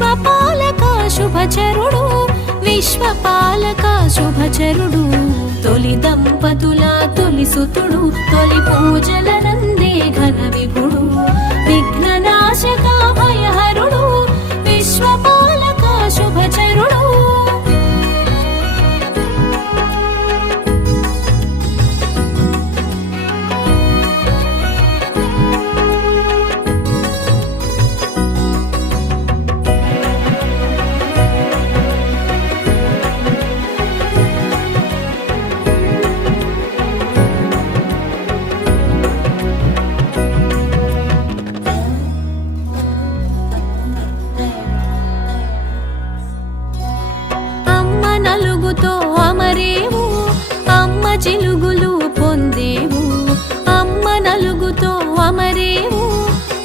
విశ్వపాలక శుభచరుడు విశ్వపాలక శుభచరుడు తొలి దంపతుల తొలి సుతుడు తొలి పూజల నందే ఘన విభుడు